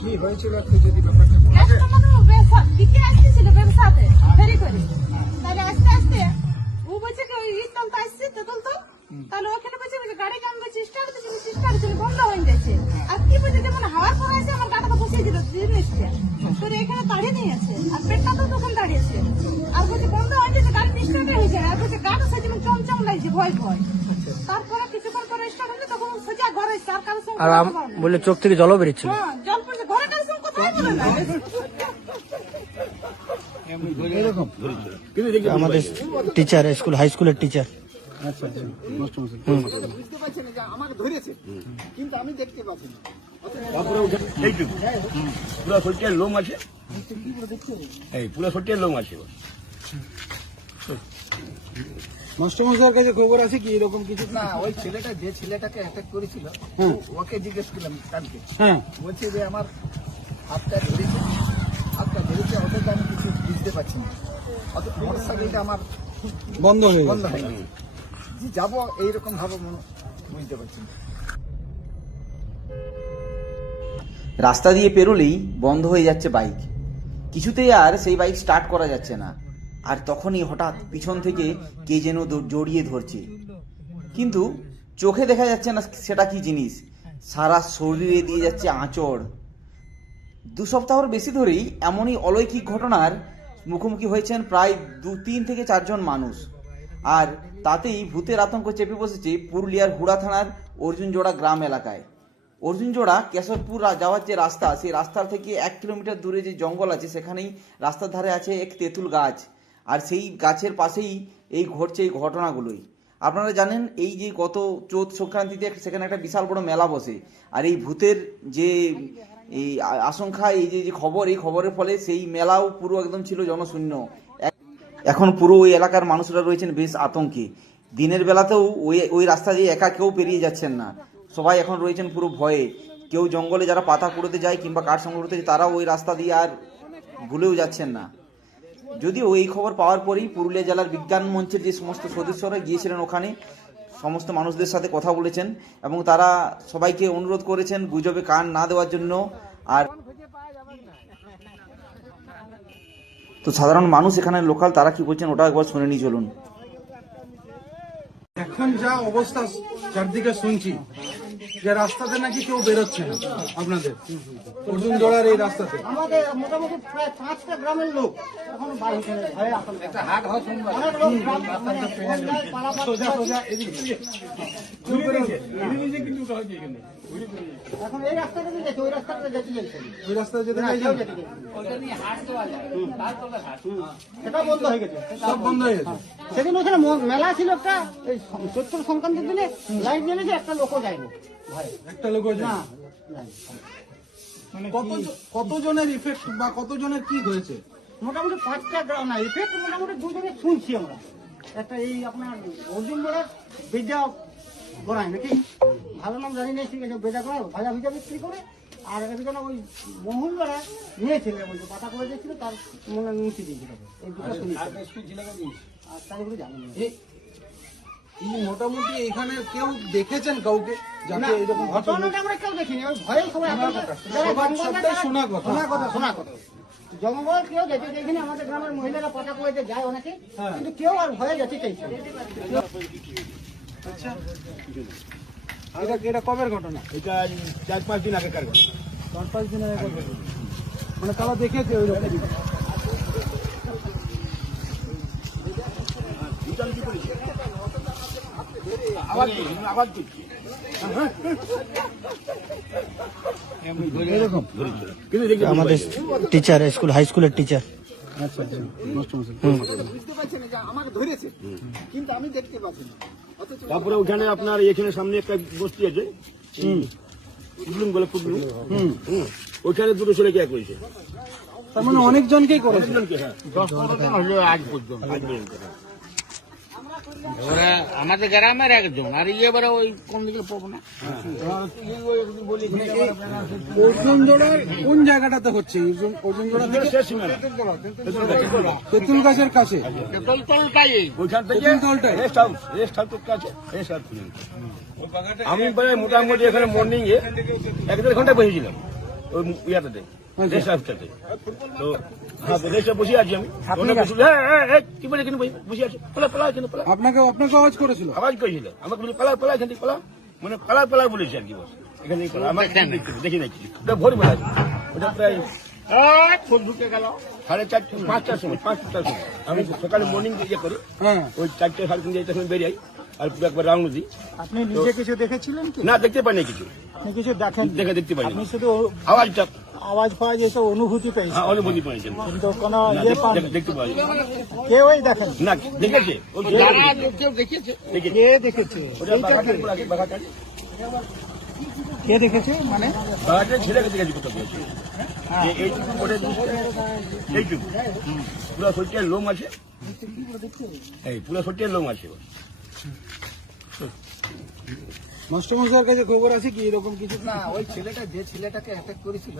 কি হয়েছিল একটু যদি ব্যাপারটা দিকে আসতেছিল ব্যবসাতে ফেরি করে, তাহলে আস্তে আস্তে ও বলছে কি ওই ইট তলতে আসছে তেতুল তো, তাহলে ওখানে বলছে গাড়ি কাম বলছে স্টার্ট দিচ্ছে বন্ধ হয়ে যাচ্ছে। আর কি বলছে যেমন হাওয়ার পর আছে আমার গাড়িটা বসিয়ে দিল জিনিসটা, তোর এখানে দাঁড়িয়ে নিয়ে আছে আর পেটটা তো তখন দাঁড়িয়েছে। আর বলছে বন্ধ হয়ে যাচ্ছে, গাড়ি স্টার্ট হয়ে যায়। আর বলছে গাড়ি সে যেমন চমচম লাগছে ভয় ভয়। তারপরে কিছুক্ষণ পরে স্টার্ট হলে তখন সোজা ঘরে এসছে, আর কারোর সঙ্গে বলে চোখ থেকে জলও বেরিয়েছিল। হ্যাঁ জল পড়ছে, ঘরে কারোর সঙ্গে কোথায় বলে না। আমাদের টিচার স্কুল হাই স্কুলের টিচার। আচ্ছা বুঝতে পারছি না যে আমাকে ধরেছে, কিন্তু আমি দেখতে পাচ্ছি না। তারপরে এইটুকু পুরো শরীরের লোম আছে, এই পুরো শরীরের লোম আছে। মাস্টারমশাইয়ের কাছে খবর আছে কি এরকম কিছু? না, ওই ছেলেটা যে ছেলেটাকে অ্যাটাক করেছিল ওকে জিজ্ঞেস করলাম কালকে, বলছে যে আমার হাতটা ধরেছে অথচ আমি কিছু বুঝতে পারছি না, অথচ মোটরসাইকেলটা আমার বন্ধ হয়ে হয়নি, যে যাবো এইরকম ভাবে বুঝতে পারছি না। রাস্তা দিয়ে পেরোলেই বন্ধ হয়ে যাচ্ছে বাইক, কিছুতেই আর সেই বাইক স্টার্ট করা যাচ্ছে না। আর তখনই হঠাৎ পিছন থেকে কে যেন জড়িয়ে ধরছে, কিন্তু চোখে দেখা যাচ্ছে না সেটা কি জিনিস, সারা শরীরে দিয়ে যাচ্ছে আঁচড়। 2 সপ্তাহর বেশি ধরেই এমনই অলৌকিক ঘটনার মুখোমুখি হয়েছেন প্রায় 3 থেকে 4 জন মানুষ। আর তাতেই ভূতের আতঙ্ক চেপে বসেছে পুরুলিয়ার হুড়া থানার অর্জুনজোড়া গ্রাম এলাকায়। অর্জুনজোড়া কেশবপুর যাওয়ার যে রাস্তা, সেই রাস্তার থেকে 1 কিলোমিটার দূরে যে জঙ্গল আছে, সেখানেই রাস্তার ধারে আছে এক তেঁতুল গাছ, আর সেই গাছের পাশেই ঘটছে এই ঘটনাগুলোই। আপনারা জানেন এই যে গত চৌথ সংক্রান্তিতে সেখানে একটা বিশাল বড় মেলা বসে, আর এই ভূতের যে এই আশঙ্কা, এই যে খবর, এই খবরের ফলে সেই মেলাও পুরো একদম ছিল জনশূন্য। এখন পুরো ওই এলাকার মানুষরা রয়েছেন বেশ আতঙ্কে। দিনের বেলাতেও ওই রাস্তা দিয়ে একা কেউ পেরিয়ে যাচ্ছেন না, সবাই এখন রয়েছেন পুরো ভয়ে। কেউ জঙ্গলে যারা পাতা কুড়োতে যায় কিংবা কাঠ সংগ্রহ করতে যায়, তারাও ওই রাস্তা দিয়ে আর ভুলেও যাচ্ছেন না। যদিও এই খবর পাওয়ার পরেই পুরুলিয়া জেলার বিজ্ঞান মঞ্চের যে সমস্ত সদস্যরা গিয়েছিলেন ওখানে, সমস্ত মানুষদের সাথে কথা বলেছেন এবং তারা সবাইকে অনুরোধ করেছেন গুজবে কান না দেওয়ার জন্য। আর তো সাধারণ মানুষ এখানে লোকাল, তারা কি বলছেন ওটা একবার শুনে নিয়ে চলুন। এখন যা অবস্থা চারদিকে শুনছি যে রাস্তাতে নাকি কেউ বেরোচ্ছে না আপনাদের অর্জুনজোড়ার এই রাস্তাতে। আমাদের মোটামুটি প্রায় 5টা গ্রামের লোক এখন ভয়ে আতঙ্কে। একটা হাট হয় শুনবা, অনেক লোক এখন এই রাস্তাটা দিয়ে যাচ্ছে, ওই রাস্তাটা যেতে চাইছে, ওই রাস্তায় যেতে সেটা বন্ধ হয়ে গেছে, সব বন্ধ হয়ে গেছে। সেদিন ওখানে মেলা ছিল একটা, এই চৈত্র সংক্রান্তির দিনে লাইট জ্বেলেছে, একটা লোকও যায়নি ভয়ে, একটা লোক না। কতজনের ইফেক্ট বা কতজনের কি হয়েছে? মোটামুটি 5টা গ্রাম, না ইফেক্ট মোটামুটি 2 জনের শুনছি আমরা। একটা এই আপনার অর্জুনজোড়ার বেজা গোড়ায় নাকি, ভালো নাম জানি না, ঠিক আছে, বেজা গোড়ায় ভাজা ভিজা বিক্রি করে। আর একজন ওই মহুলবেড়া নিয়েছিল, বলছে পাতা করে দিয়েছিল, তার মনে মুছে দিয়েছিল। এই দুটো শুনেছি, আর তার উপরে জানি না। মোটামুটি এখানে কেউ দেখেছেন কাউকে যাতে এরকম ঘটনাটা আমরা কেউ দেখিনি, ওই ভয়ে সবাই শোনা কথা জঙ্গল কেউ যেতে চাইছেন। আমাদের গ্রামের মহিলারা পাতা করে যায় অনেকে, কিন্তু কেউ আর ভয়ে যেতে চাইছে। আচ্ছা, এটা কবের ঘটনা? এটা 4-5 দিন আগেকার ঘটনা। 4-5 দিন আগেকার ঘটনা, মানে তারা দেখেছে ওই রকম। আমাদের টিচার স্কুল হাই স্কুলের টিচার। আচ্ছা বুঝতে পারছি না যে আমাকে ধরেছে, কিন্তু আমি দেখতে পাচ্ছি না। তারপরে ওখানে আপনার এখানে সামনে একটা বস্তি আছে, পুটলুম বলে পুটলুম, ওইখানে 2 ছেলেকে এক হয়েছে। তার মানে অনেকজনকেই করেছে। 10-15 জন হলো আজ পর্যন্ত। ওরা আমাদের গ্রামের একজন, আর এবারে ওই কোন দিকে পাবো না। অর্জুনজোড়ার কোন জায়গাটাতে হচ্ছে? অর্জুনজোড়া থেকে তেঁতুল গাছের কাছে, ওইখান থেকে রেস্ট হাউসের কাছে। আমি মোটামুটি এখানে মর্নিং এ 1-1.5 ঘন্টা বসেছিলাম। ওই ইয়াটাতে রেস্ট হাউসটাতে। তো হ্যাঁ রেস্টে বসে আছি আমি, ওরা বলছিল, হ্যাঁ কি বলে এখানে বসে আছি, পালা এখানে পালা। আপনাকে আওয়াজ করেছিল? আওয়াজ করেছিল আমাকে, বলে পালা এখান থেকে পালা, মানে পালা বলেছে আর কি বস, এখানে আমার দেখি নাকি ওটা ভোরবেলা, ওটা প্রায় ঢুকে গেল 4:30 5টার সময়, 5টার সময়। আমি সকালে মর্নিং ইয়ে করি, হ্যাঁ। ওই 4টে 3:30 সময় বেরিয়ে আর পুরো একবার রাউন্ড দিই। আপনি নিজে কিছু দেখেছিলেন কি? না দেখতে পাইনি কিছু, আপনি কিছু দেখেন? দেখতে পাইনি, আপনি শুধু আওয়াজটা আওয়াজ পাওয়া যেসব অনুভূতি পেয়েছেন, অনুভূতি পাইছেন, কিন্তু কোনো ইয়ে পান দেখতে পাই কেউই দেখেন? না, দেখেছে ওই যারা কেউ দেখেছে কে দেখেছে? ওটা বাঘাটার কে দেখেছে মানে? ছেলেকে দেখেছি কোথাও বলছে এইটুকু করে এইটুকু পুরো শরীরটার লোম আছে, এই পুরো শরীরটার লোম আছে। মাস্টারমশাইয়ের কাছে খবর আছে কি এরকম কিছু? না, ওই ছেলেটা যে ছেলেটাকে অ্যাটাক করেছিল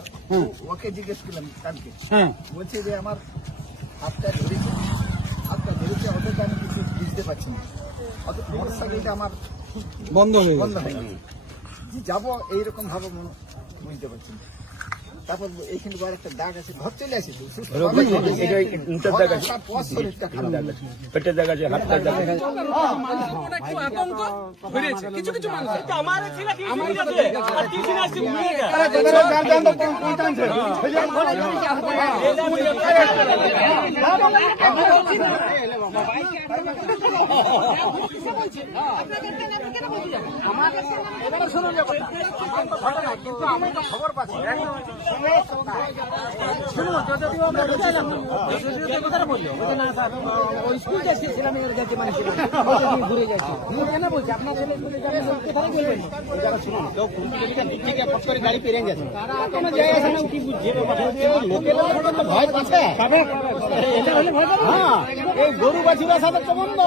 ওকে জিজ্ঞেস করলাম কালকে, হ্যাঁ। বলছে যে আমার হাতটা ধরেছে অথচ আমি কিছু বুঝতে পারছি না, অথচ মোটর সাইকেলটা আমার বন্ধ হয়ে বন্ধ গেছে। হয়ে গেছে, যাবো এইরকম ভাবে বুঝতে পারছি না। তারপর এইখানে বার একটা দাগ আছে, ঘর চলে আসিস শরীরটা খারাপ পেটের দাগ আছে, হাতের দাগ আছে। খবর পাচ্ছি গাড়ি পেরে গেছে, ভয় পাচ্ছে। এই গরু বাছুরের সাথে তো বন্ধ,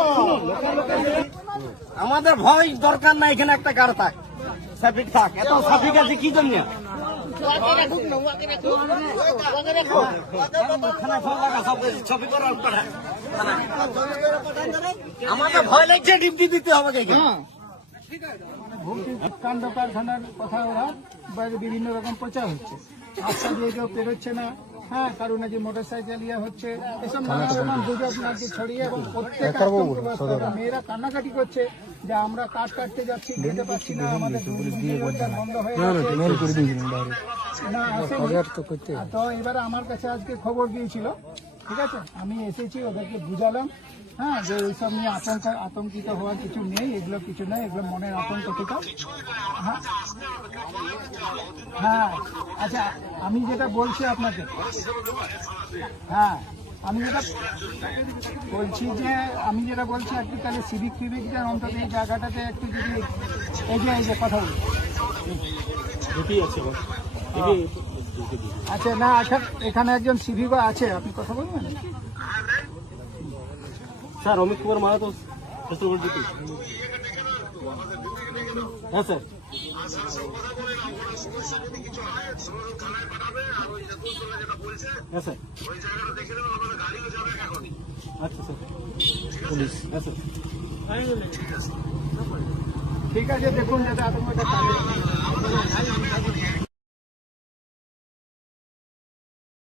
আমাদের ভয় দরকার নাই, এখানে একটা গাড়ি থাক, ট্রাফিক থাক, এত ট্রাফিক আছে কি জন্য? আমাদের ভয় লাগছে, ডিউটি দিতে হবে। কাণ্ড কারখানার কথা ওরা বাইরে বিভিন্ন রকম প্রচার হচ্ছে, রাস্তা দিয়ে কেউ পেরোচ্ছে না, হ্যাঁ কারণ নাকি মোটর সাইকেল ইয়ে হচ্ছে, এসব নানা রকম গুজব নাকি ছড়িয়ে, এবং প্রত্যেক মেয়েরা কান্নাকাটি করছে যে আমরা কাঠ কাটতে যাচ্ছি, খেতে পাচ্ছি না, আমাদের রোজগার বন্ধ হয়ে গেছে। না আসেনি। তো এবারে আমার কাছে আজকে খবর দিয়েছিল, ঠিক আছে, আমি এসেছি, ওদেরকে বুঝালাম, হ্যাঁ, যে এইসব নিয়ে আতঙ্কিত হওয়ার কিছু নেই, এগুলো কিছু নেই, এগুলো মনের আতঙ্ক থেকে। হ্যাঁ আচ্ছা, আমি যেটা বলছি আপনাকে, হ্যাঁ আমি যেটা বলছি একটু তাহলে সিভিক ফিভিকদের অন্তত এই জায়গাটাতে একটু যদি এই যে কথা বলি। আচ্ছা না, আচ্ছা এখানে একজন সিভিকও আছে, আপনি কথা বলবেন? স্যার অমিত কুমার মাহাতো, হ্যাঁ স্যার। হ্যাঁ স্যার, আচ্ছা স্যার, পুলিশ, হ্যাঁ স্যার, ঠিক আছে, দেখুন যাতে আতঙ্কটা